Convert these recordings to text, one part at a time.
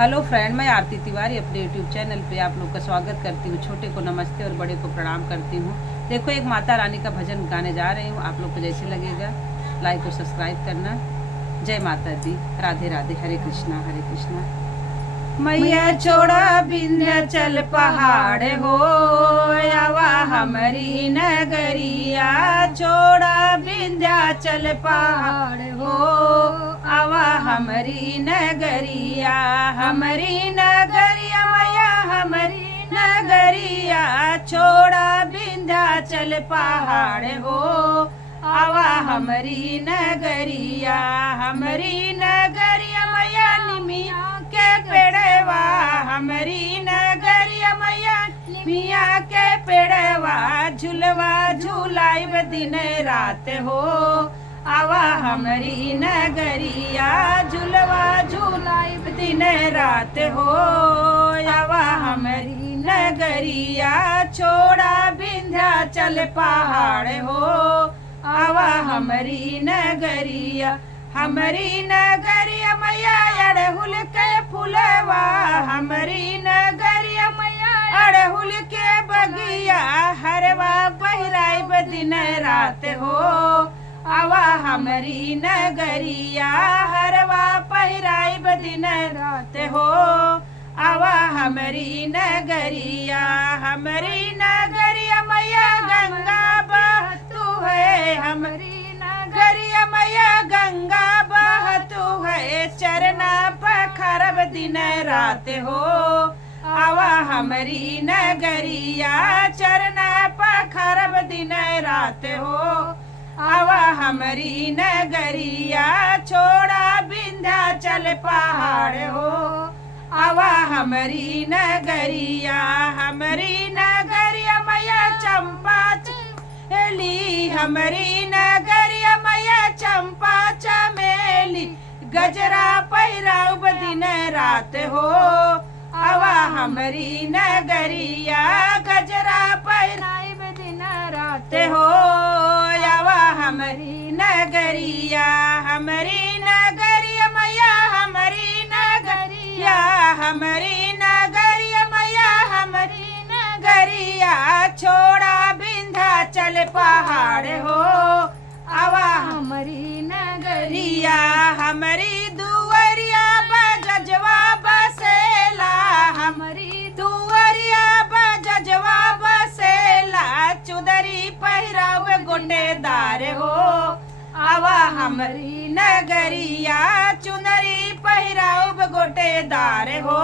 Hello friend, मैं आरती तिवारी अपने YouTube channel पे आप लोग का स्वागत करती हूँ। छोटे को नमस्ते और बड़े को प्रणाम करती हूँ। देखो, एक माता रानी का भजन गाने जा रही हूँ। आप लोग को जैसे लगेगा लाइक और सब्सक्राइब करना। जय माता दी। राधे राधे। हरे कृष्णा हरे कृष्णा। मैया छोड़ा विंध्याचल पहाड़ हो, आवा हमारी नगरिया। छोड़ा विंध्याचल पहाड़ हो, आवा हमारी नगरिया। हमारी नगरिया मैया हमारी नगरिया। छोड़ा विंध्याचल पहाड़ हो, आवा हमारी नगरिया। हमारी नगरिया मैया निमिया के पेड़वा। हमारी नगरिया मैया निमिया के पेड़वा। झुलवा झुलाइब दिन रात हो, आवा हमारी नगरिया। झुलवा झुलाइब दिन रात हो, आवा हमारी नगरिया। छोड़ा विंध्याचल पहाड़ हो, आवा हमारी नगरिया। हमारी नगरिया मैया अड़हुल के फुलवा। हमारी नगरिया मैया अड़हुल के बगिया। हरवा बहराइब दिन रात हो, आवा हमारी नगरिया। हरवा पहिराइब दिन रात हो, आवा हमारी नगरिया। हमारी नगरिया मैया गंगा बहतू है। हमारी नगरिया मैया गंगा बहतू है। चरना पखरब दिन रात हो, आवा हमारी नगरिया। चरना पखरब दिन रात हो, आवा हमारी नगरिया। छोड़ा विंध्याचल पहाड़ हो, आवा हमारी नगरिया। हमारी नगरिया मैया चंपा चमेली। हमारी नगरिया मैया चंपा चमेली। गजरा पहिराउब दिन रात हो, आवा हमारी नगरिया। गजरा पहिराइब दिन रात हो, आवा हमारी नगरिया। हमारी नगरिया मैया हमारी नगरिया। हमारी नगरिया मैया हमारी नगरिया। छोड़ा विंध्याचल पहाड़ हो, आवा हमारी नगरिया। हमारी दुवरिया बजजवा बसेला। हमारी दुवरिया बजजवा बसेला। चुदरी पहिराव गोटेदार हो, आवा हमारी नगरिया। चुनरी पहिराव गोटेदार हो,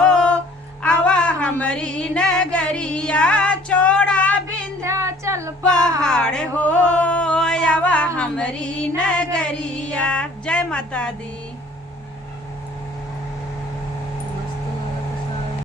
आवा हमारी नगरिया। छोड़ा विंध्याचल पहाड़ हो, आवा हमारी नगरिया। जय माता दी।